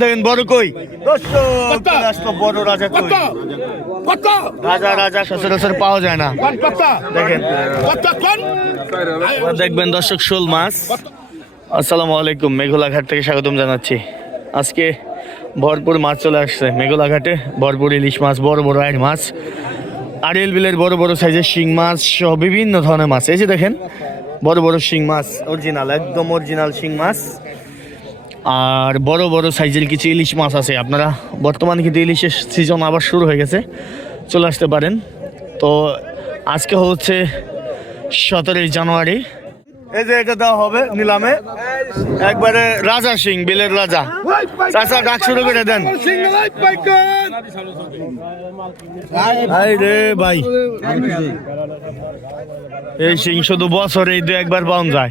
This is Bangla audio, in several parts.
দেখেন বড় কই? আসলো বড় রাজা কই? রাজা রাজা সচরাচর পাওয়া যায় না। দেখেন। দেখবেন দর্শক শোল মাছ। আসসালামু আলাইকুম মেঘোলাঘাট থেকে স্বাগতম জানাচ্ছি। আজকে ভরপুর মাছ চলে আসছে। মেঘোলাঘাটে ভরপুর ইলিশ মাছ বড় বড় আইড় মাছ আড়িয়াল বিলের বড় বড় সাইজের শিং মাছ সহ বিভিন্ন ধরনের মাছ। এই যে দেখেন বড় বড় শিং মাছ অরিজিনাল একদম অরিজিনাল শিং মাছ। আর বড় বড় সাইজের কিছু ইলিশ মাছ আছে। আপনারা বর্তমানে কিন্তু ইলিশের সিজন আবার শুরু হয়ে গেছে, চলে আসতে পারেন। তো আজকে হচ্ছে সতেরোই জানুয়ারি। এই যে এটা দেওয়া হবে নিলামে। একবারে রাজা সিং, বিলের রাজা। চাচা, ডাক শুরু করে দেন। হাই রে ভাই। এই সিং শুধু বছরে দু একবার পাওয়া যায়।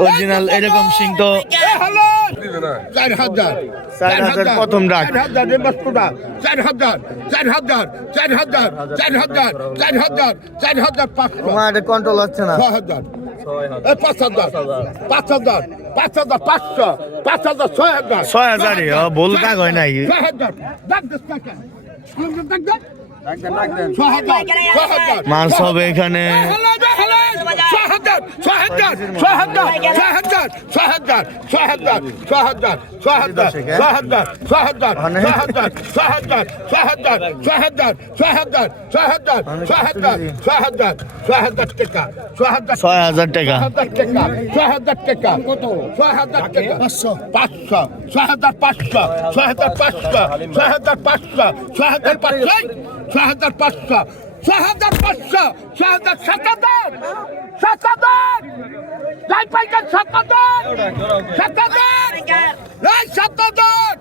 অরিজিনাল এরকম সিং তো চার হাজার। চার হাজার প্রথম ডাক। চার হাজার বস্তুটা চার হাজার। চার হাজার। চার হাজার। চার হাজার। চার হাজার। চার হাজার পাঁচশো। কন্ট্রোল হচ্ছে না। ছ হাজার। এই পাঁচ হাজার। পাঁচ হাজার। পাঁচ হাজার পাঁচশো। পাঁচ হাজার ছয় হাজার। ছয় হাজারই ভুল কাগ হয় নাই। ছয় হাজার। মাছ হবে এখানে ছয় হাজার টাকা ছয় হাজার টাকা কত ছয় হাজার টাকা পাঁচশো পাঁচশো ছয় হাজার পাঁচশো ছয় হাজার পাঁচশো ছয় হাজার পাঁচশো ছয় হাজার পাঁচশো ছয় হাজার পাঁচশো ছয় হাজার পাঁচশো ছয় হাজার সাত হাজার সাত হাজার যাই পাইকার সাত হাজার সাত হাজার এই সাত হাজার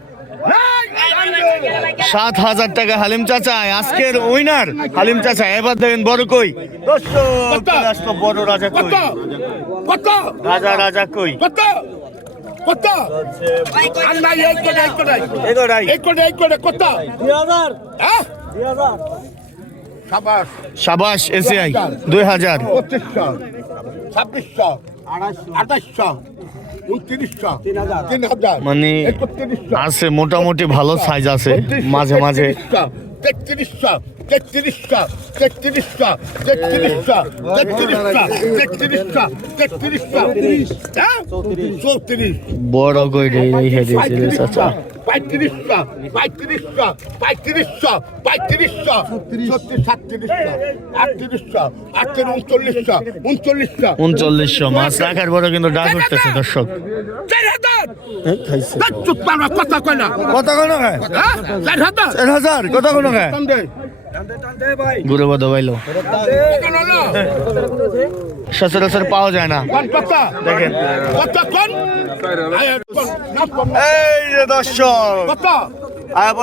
সাত হাজার টাকা হালিম চাচা আজকের উইনার হালিম চাচা। এবার দেখেন বড় কই? বড় রাজা কই? কত? রাজা রাজা কই? কত? কত? কত? দুই হাজার। হ্যাঁ? সাবাস। এসিআই দুই হাজার। পঁচিশশো ছাব্বিশশো আঠাশশো মানে আছে মোটামুটি ভালো সাইজ আছে মাঝে মাঝে। তেত্রিশশো তেত্রিশশো তেত্রিশশো তেত্রিশশো তেত্রিশশো তেত্রিশশো তেত্রিশশো হ্যাঁ? চৌত্রিশ। বড় কই রে এই হেডে চাচা। পঁয়ত্রিশশো পঁয়ত্রিশশো পঁয়ত্রিশশো পঁয়ত্রিশশো ছত্রিশ সাতত্রিশশো আটত্রিশশো আটত্রিশ উনচল্লিশশো উনচল্লিশশো উনচল্লিশশো মাছ রাখার পরে কিন্তু ডাক উঠতেছে দর্শক কথা কোনো কথা কোনো কথা কোনো গুরু বাদ ভাইলো সচরাচর পাওয়া যায় না। দেখেন। এই যে দর্শক। আয়া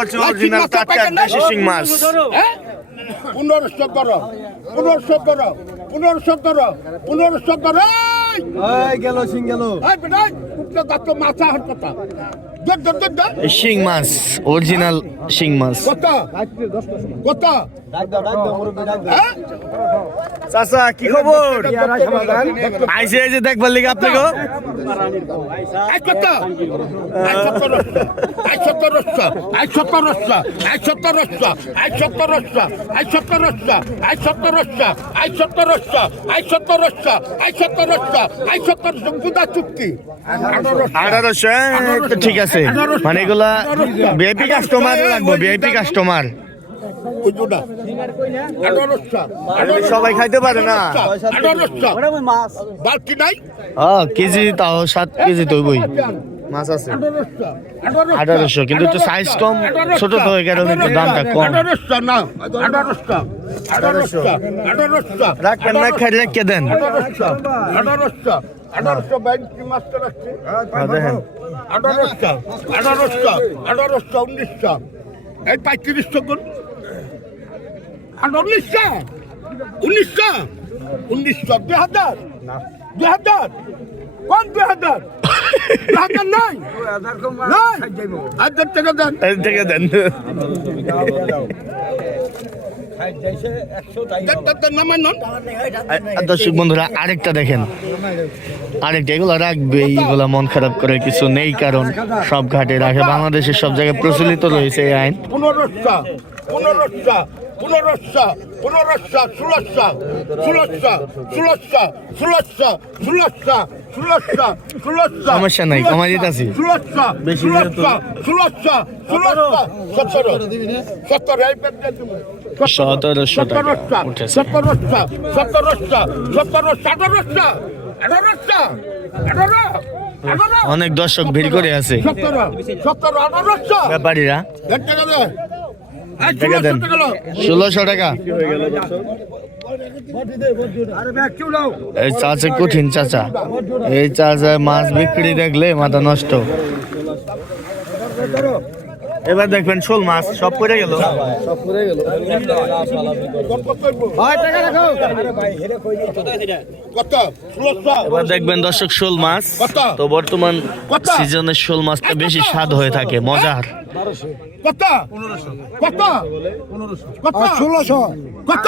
মাথা হট কথা। শিং মাছ অরিজিনাল শিং মাছ চাচা কি খবর আইসে আইসে দেখবার লিগে আপনাকে চুক্তি ঠিক আছে আছে। মানে এগুলা ভিআইপি কাস্টমার লাগবো ভিআইপি কাস্টমার সবাই খাইতে পারে না। কেজি তাও সাত কেজি তো বই মাছ আছে। আঠারোশো। কিন্তু একটু সাইজ কম ছোট তো ওই কারণে একটু দামটা কম। আঠারোশো না খাই রেখে দেন হ্যাঁ, দেখেন। আঠারোশো। আঠারোশো। আঠারোশো উনিশশো। এই পঁয়ত্রিশশো গুণ। উনিশশো উনিশশো। উনিশশো দুই হাজার। দুই হাজার। কোন দুই হাজার? টাকা দেন। দর্শক বন্ধুরা আরেকটা দেখেন। আরেকটা এগুলো রাখবে এইগুলা মন খারাপ করে কিছু নেই কারণ সব ঘাটে রাখে বাংলাদেশের সব জায়গায় প্রচলিত রয়েছে এই আইন। ষোলোশা ষোলোশা ষোলোশা ষোলোশা ষোলোশা ষোলোশা ষোলোশা সমস্যা নাই, দিতাছি। বেশি। সতেরোশো টাকা উঠেছে। আঠারো অনেক দর্শক ভিড় করে আছে। সতেরো সতেরো আঠারোশা ব্যাপারীরা। ষোলোশো টাকা। এই চাচা কঠিন চাচা। এই চাচা মাছ বিক্রি দেখলে মাথা নষ্ট। এবার দেখবেন শোল মাছ সব পড়ে গেল। সব গেল এবার দেখবেন দর্শক শোল মাছ। তো বর্তমান? সিজনের শোল মাছটা বেশি স্বাদ হয়ে থাকে মজার। কত কত কত ষোলোশো কত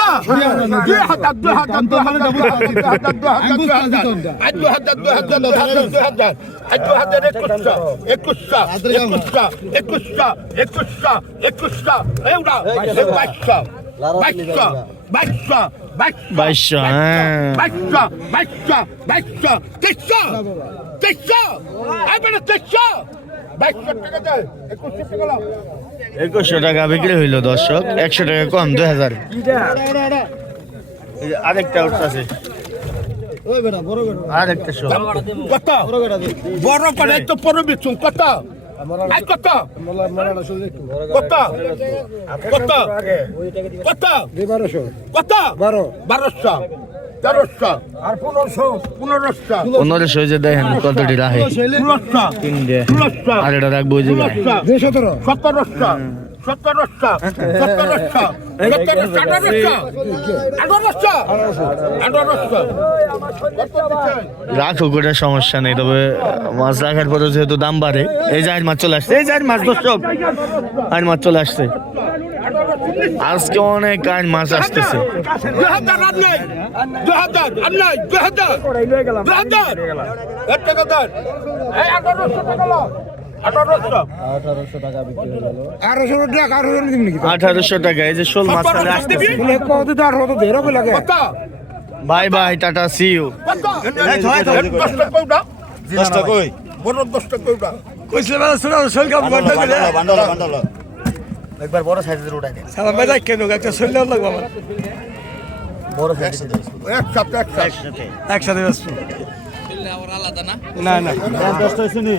দুই হাজার দুই হাজার দুই হাজার দুই হাজার দুই হাজার দুই হাজার আজ দুই হাজার দুই হাজার দুই হাজার আজ হাজার একুশটা একুশটা একুশটা একুশটা একুশটা একুশটা এগুলা বাইশটা বাইশটা বাইশটা বাইশশো, হ্যাঁ। বাইশটা বাইশটা বাইশটা তেইশটা তেইশটা এবারে তেইশটা একুশশো টাকা বিক্রি হইল দর্শক একশো টাকা কম দুই হাজার আরেকটা বেটা আরেকটা কত বড় তো পরে কত কত কত কত কত বারোশো কত বারো বারোশো তেরোশো। আর পনেরোশো। পনেরোশো। পনেরোশো যে দেখেন কতটি রাহে। আর এটা রাখব ওই জায়গায় ষোলোশো। দুই সতেরো। সতেরোশো। সতেরোশো। সতেরোশো। সতেরোশো আঠারোশো। আঠারোশো। আঠারোশো। রাখো করে সমস্যা নেই। তবে মাছ রাখার পরে যেহেতু দাম বাড়ে এই যে আর মাছ চলে আসছে। এই যে আর মাছ দর্শক আর মাছ চলে আসছে। আজকে অনেক আর মাছ আসতেছে। আঠারোশো টাকা হয়ে এই যে শোল মাছ bye bye tata see you দশটা কই? দশটা বেলা শুনে শৈল কাপ ঘণ্টা করে বান্ডল। বান্ডল। একবার বড় সাইজের উঠাই দেন। সালাম ভাই কেন একটা শৈল লাগবে আমার। কাপ একসাথে একসাথে। ব্যস্ত। না? না দশটা শুনি